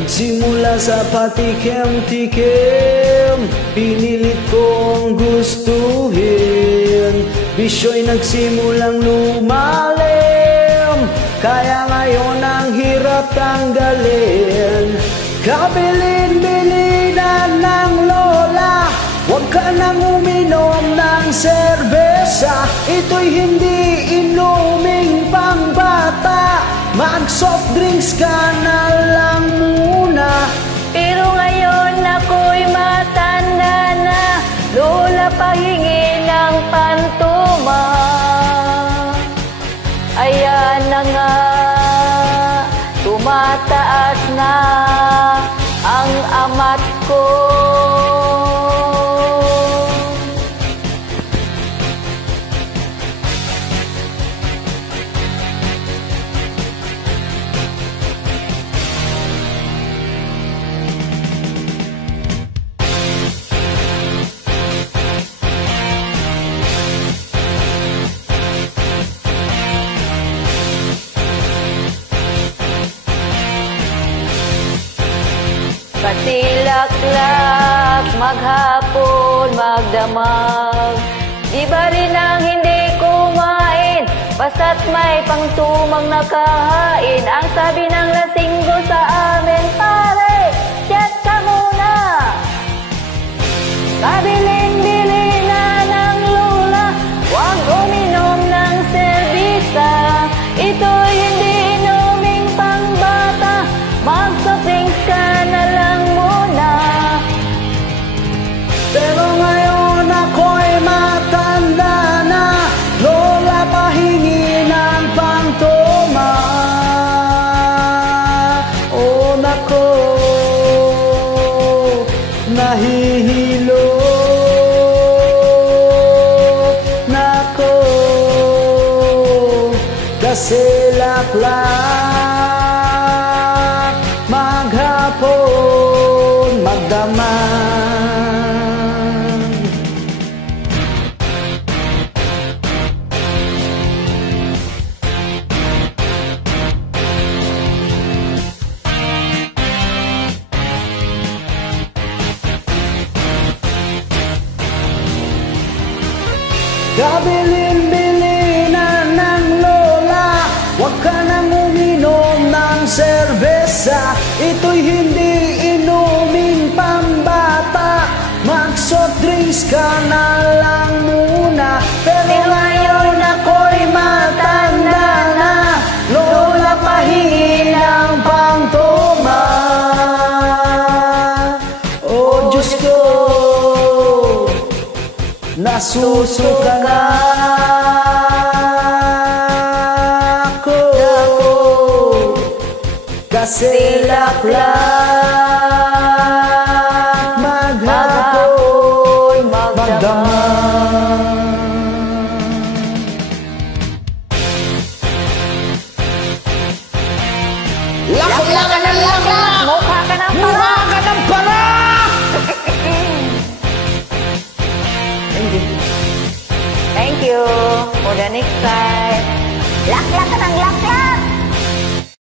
Nagsimula sa patikim-tikim, pinilit kong gustuhin. Bisyo'y nagsimulang lumalim, kaya ngayon ang hirap tanggalin. Kabilin-bilinan ng lola, huwag ka nang uminom ng serbesa. Ito'y hindi inuming pangbata, mag-soft drinks ka na lang muna. Pero ngayon ako'y matanda na, lola pahingi ng pantuma. Ayan na nga, tumataas na ang amat ko. Pasilaklak, maghapon, magdamag. Di ba rin ang hindi kumain, basta't may pangtumang nakahain. Ang sabi ng lasinggo sa amin, pare, chat ka muna. Kabilin-bilin na ng lula, huwag uminom ng serbisa. Ito'y hindi inuming pangbata, mag-soft drinks ka na lang muna. Pero ngayon ako'y matanda na, lola pahingi ng pantoma. Oh nako, nahihilo. Nako, kasilaklak, maghapon, magdamag. Kabilin-bilinan ng lola, huwag ka nang uminom ng serbesa. Ito'y hindi inuming pambata, mag-soft drinks ka na lang muna. Pero ngayon ako'y matanda na, lola pahingi ng pangtoma. Oh Diyos ko, nasusuka na ako, kasilaklak, maghapon, magdamag. Lakla ka ng lakla, mukha ka ng para. Mukha ka ng para! Thank you. For the next time. Lakla ka ng lakla!